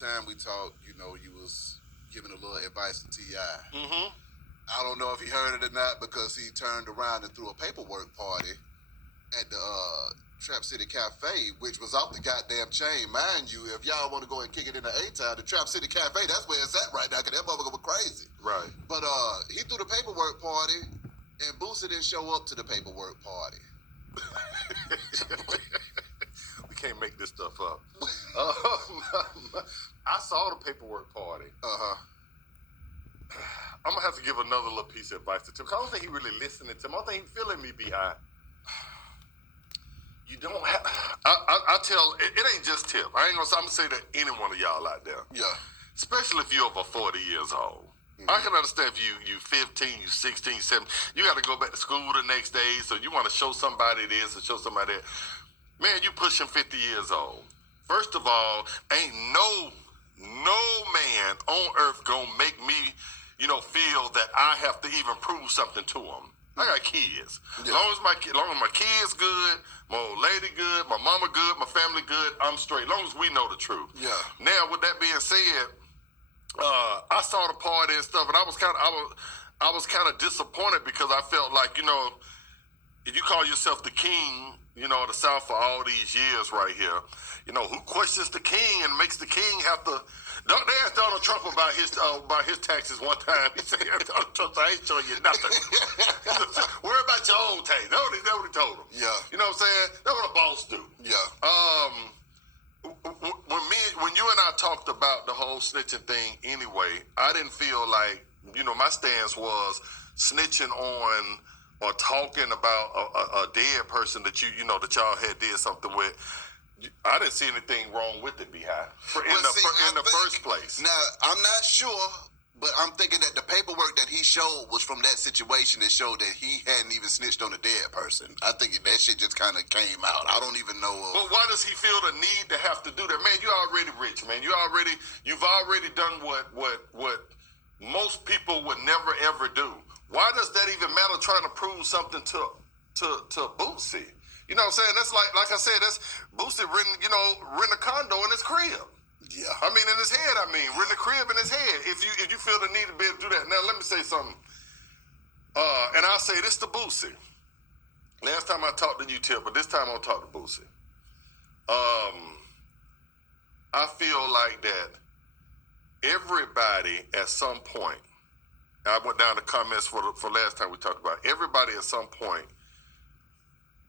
Time we talked, you was giving a little advice to Ti. Mm-hmm. I don't know if he heard it or not because he turned around and threw a paperwork party at the Trap City Cafe, which was off the goddamn chain. Mind you, if y'all want to go and kick it in the A-Town, the Trap City Cafe, that's where it's at right now, because that motherfucker was crazy. Right. But he threw the paperwork party, and Bootsie didn't show up to the paperwork party. We can't make this stuff up. I saw the paperwork party. I'm gonna have to give another little piece of advice to Tim. I don't think he really listening to me. I don't think he feeling me behind. You don't have. I tell it ain't just Tim. I'm gonna say to any one of y'all out there. Yeah. Especially if you're over 40 years old. I can understand if you 15, you 16, 17, you got to go back to school the next day, so you want to show somebody this or show somebody that. Man, you pushing 50 years old. First of all, ain't no man on earth gonna make me, feel that I have to even prove something to them. I got kids. Yeah. Long as my kids good, my old lady good, my mama good, my family good, I'm straight. Long as we know the truth. Yeah. Now, with that being said, I saw the party and stuff, and I was kind of disappointed because I felt like, if you call yourself the king, of the South for all these years right here, who questions the king and makes the king have to. They asked Donald Trump about his taxes one time. He said, Donald Trump, I ain't showing you nothing. Worry about your own tax. That's what he told him. Yeah. You know what I'm saying? That's what a boss do. Yeah. When you and I talked about the whole snitching thing anyway, I didn't feel like, my stance was snitching on or talking about a dead person that that y'all had did something with. I didn't see anything wrong with it, Beehive, in the first place. Now, I'm not sure, but I'm thinking that the paperwork that he showed was from that situation that showed that he hadn't even snitched on a dead person. I think that shit just kind of came out. I don't even know. But why does he feel the need to have to do that? Man, you're already rich, man. You've already done what most people would never ever do. Why does that even matter trying to prove something to Bootsie? You know what I'm saying? That's like I said, that's Bootsie rent a condo in his crib. Yeah. I mean, in his head, rent a crib in his head. If you feel the need to be able to do that. Now, let me say something. And I'll say this to Bootsie. Last time I talked to you, Tip, but this time I'll talk to Bootsie. I feel like that everybody at some point, I went down the comments for last time we talked about it, everybody at some point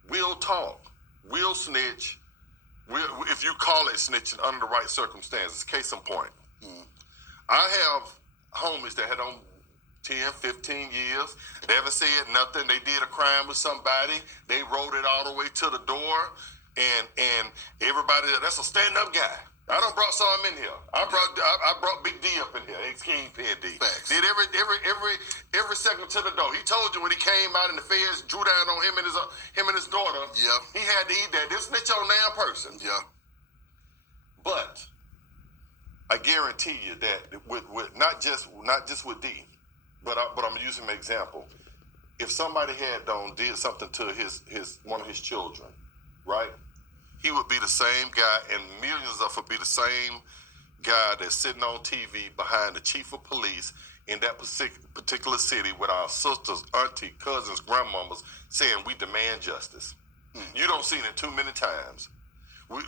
will talk, will snitch, if you call it snitching under the right circumstances. Case in point. I have homies that had on 10, 15 years. They haven't said nothing. They did a crime with somebody. They rode it all the way to the door. And everybody, that's a stand-up guy. I done brought some in here. I brought Big D up in here, ex-Kingpin D. Facts. Did every segment to the door. He told you when he came out and the feds drew down on him and his daughter. Yeah. He had to eat that. This snitch on damn person. Yeah. But I guarantee you that with not just with D, but I'm using an example. If somebody did something to his one of his children, right? He would be the same guy, and millions of would be the same guy that's sitting on TV behind the chief of police in that particular city with our sisters, auntie, cousins, grandmamas saying we demand justice. You don't see it too many times. With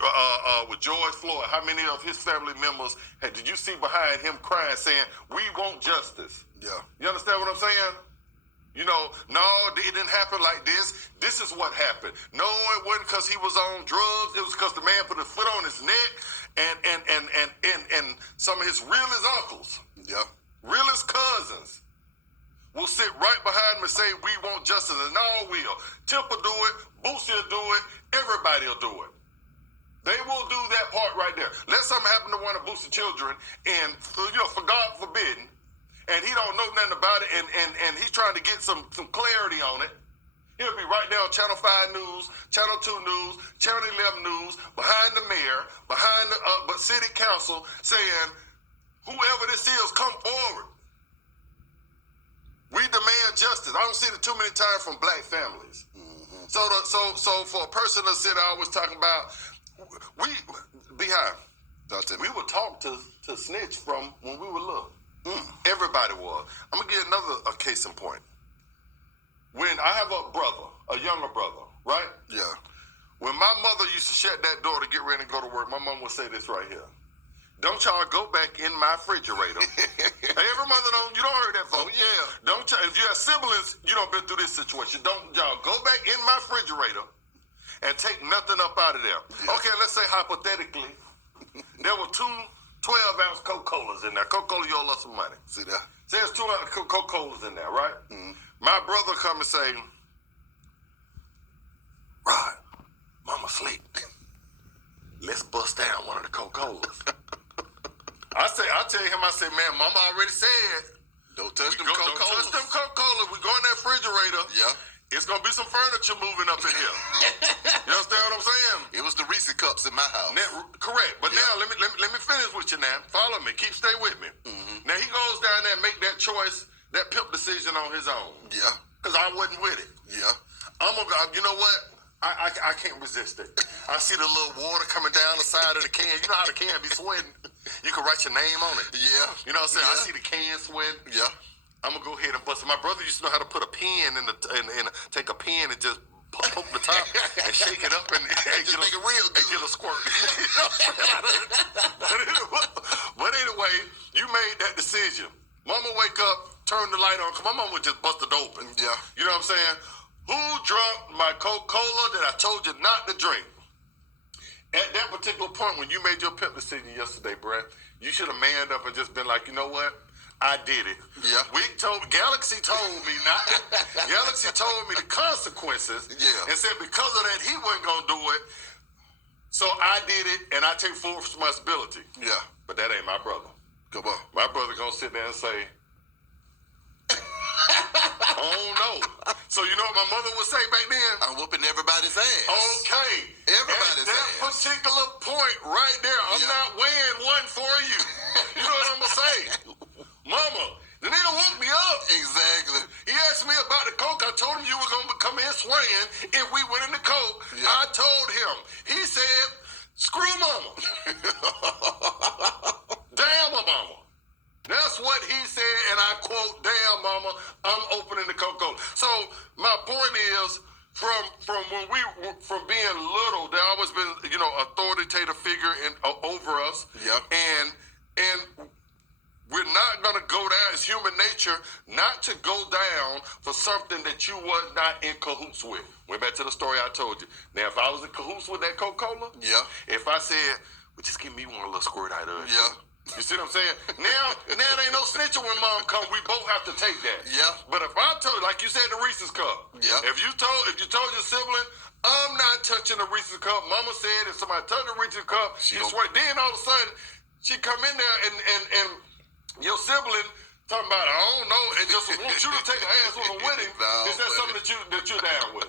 George Floyd, how many of his family members did you see behind him crying saying we want justice? Yeah. You understand what I'm saying? No, it didn't happen like this. This is what happened. No, it wasn't because he was on drugs. It was because the man put his foot on his neck, and some of his realest uncles, Yeah. realest cousins, will sit right behind him and say, "We want justice," and all will. Tip will do it. Bootsie will do it. Everybody will do it. They will do that part right there. Let something happen to one of Bootie's children, and for God forbid. And he don't know nothing about it, and he's trying to get some clarity on it. He'll be right there on Channel 5 News, Channel 2 News, Channel 11 News, behind the mayor, behind the city council, saying, whoever this is, come forward. We demand justice. I don't see it too many times from black families. Mm-hmm. So for a person to sit, I always talking about, Beehive, We were taught to snitch from when we were little. Everybody was. I'm gonna give another case in point. When I have a brother, a younger brother, right? Yeah. When my mother used to shut that door to get ready and go to work, my mom would say this right here. Don't y'all go back in my refrigerator. Hey, every mother you don't heard that, folks. Yeah. Don't y'all, if you have siblings, you don't been through this situation. Don't y'all go back in my refrigerator and take nothing up out of there. Yeah. Okay, let's say hypothetically, there were two 12-ounce Coca-Colas in there. Coca-Cola, you owe us some money. See that? Say there's 2 Coca-Colas in there, right? Mm-hmm. My brother come and say, Rod, mama sleep. Let's bust down one of the Coca-Colas. I tell him, man, mama already said, Don't touch them don't Coca-Colas. touch them Coca-Colas. We go in that refrigerator. Yeah. It's gonna be some furniture moving up in here. You understand what I'm saying? It was the Reese cups in my house. Correct. But now let me finish with you now. Follow me. Stay with me. Mm-hmm. Now he goes down there and make that choice, that pimp decision on his own. Yeah. Because I wasn't with it. Yeah. I'm gonna. You know what? I can't resist it. I see the little water coming down the side of the can. You know how the can be sweating? You can write your name on it. Yeah. You know what I'm saying? Yeah. I see the can sweating. Yeah. I'm gonna go ahead and bust it. My brother used to know how to put a pen take a pen and just poke the top and shake it up and Just make it real good. and get a squirt. But anyway, you made that decision. Mama wake up, turn the light on, cause my mama would just bust it open. Yeah. You know what I'm saying? Who drunk my Coca-Cola that I told you not to drink? At that particular point when you made your pimp decision yesterday, Brett, you should have manned up and just been like, you know what? I did it. Yeah. Galaxy told me not. Galaxy told me the consequences. Yeah. And said because of that he wasn't gonna do it. So I did it, and I take full responsibility. Yeah. But that ain't my brother. Come on. My brother gonna sit there and say, "Oh no." So you know what my mother would say back then? I'm whooping everybody's ass. Okay. Everybody's At that ass. particular point right there, I'm Yeah. not weighing one for you. You know what I'm gonna say? Mama, the nigga woke me up. Exactly. He asked me about the coke. I told him you were gonna come in swinging if we went in the coke. Yeah. I told him. He said, "Screw mama." Damn my mama. That's what he said, and I quote, "Damn mama, I'm opening the Coca-Cola." So my point is, from from being little, there always been authoritative figure over us. Yep. And we're not going to go down. It's human nature not to go down for something that you was not in cahoots with. Went back to the story I told you. Now, if I was in cahoots with that Coca-Cola, Yeah. if I said, well, just give me one little squirt out of it. Yeah. You see what I'm saying? Now there ain't no snitching when mom come. We both have to take that. Yeah. But if I told, like you said, the Reese's cup. Yeah. If you told your sibling, I'm not touching the Reese's cup. Mama said if somebody touched the Reese's cup, she swear. Then all of a sudden, she come in there and your sibling talking about, I don't know, and just want you to take her ass with him with him. No, Is that buddy. something that you're down with?